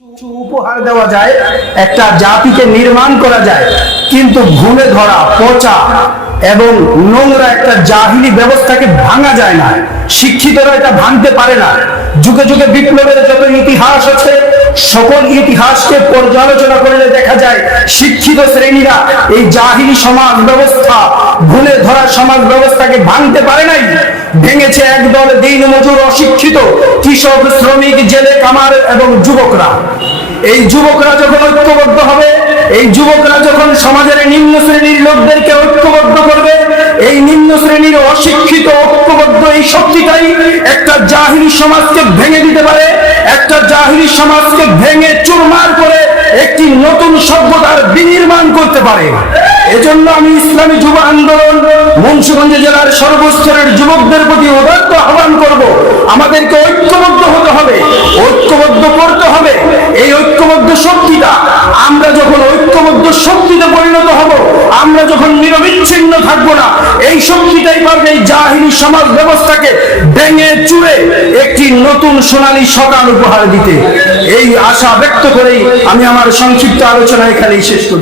উপহার দেওয়া যায়, একটা জাতিকে নির্মাণ করা যায়, কিন্তু ঘুণে ধরা পচা এবং নোংরা একটা জাহিলি ব্যবস্থাকে ভাঙা যায় না। শিক্ষিতরা এটা ভাঙতে পারে না। যুগে যুগে বিপ্লবের যত ইতিহাস আছে, সকল ইতিহাসকে পর্যালোচনা করলে দেখা যায় শিক্ষিত শ্রেণীরা এই জাহিলি সমাজ ব্যবস্থা, ঘুণে ধরা সমাজ ব্যবস্থাকে ভাঙতে পারে নাই। ভেঙেছে একদল দিনমজুর, অশিক্ষিত কৃষক, শ্রমিক, জেলে, কামার এবং যুবকরা। এই যুবকরা যখন ঐক্যবদ্ধ হবে, এই যুবকরা যখন সমাজের নিম্ন শ্রেণীর লোকদেরকে ঐক্যবদ্ধ করবে, এই নিম্ন শ্রেণীর অশিক্ষিত ঐক্যবদ্ধ এই শক্তিটাই একটা জাহিলি সমাজকে ভেঙে দিতে পারে, একটা জাহিলি সমাজকে ভেঙে চুরমার করে একটি নতুন সভ্যতার বিনির্মাণ করতে পারে। এজন্য আমি ইসলামী যুব আন্দোলন মুন্সিগঞ্জ জেলার সর্বস্তরের যুবকদের প্রতি উদাত্ত আহ্বান করব, আমাদেরকে ঐক্যবদ্ধ হতে হবে, ঐক্যবদ্ধ করতে হবে। এই ঐক্যবদ্ধ শক্তিটা, আমরা যখন ঐক্যবদ্ধ শক্তিতে পরিণত হব, আমরা যখন নিরবিচ্ছিন্ন থাকবো না, এই শক্তিটাই পারবে এই জাহিলি সমাজ ব্যবস্থাকে ভেঙে চুরে একটি নতুন সোনালী সকাল উপহার দিতে। এই আশা ব্যক্ত করেই আমি আমার সংক্ষিপ্ত আলোচনা এখানেই শেষ করি।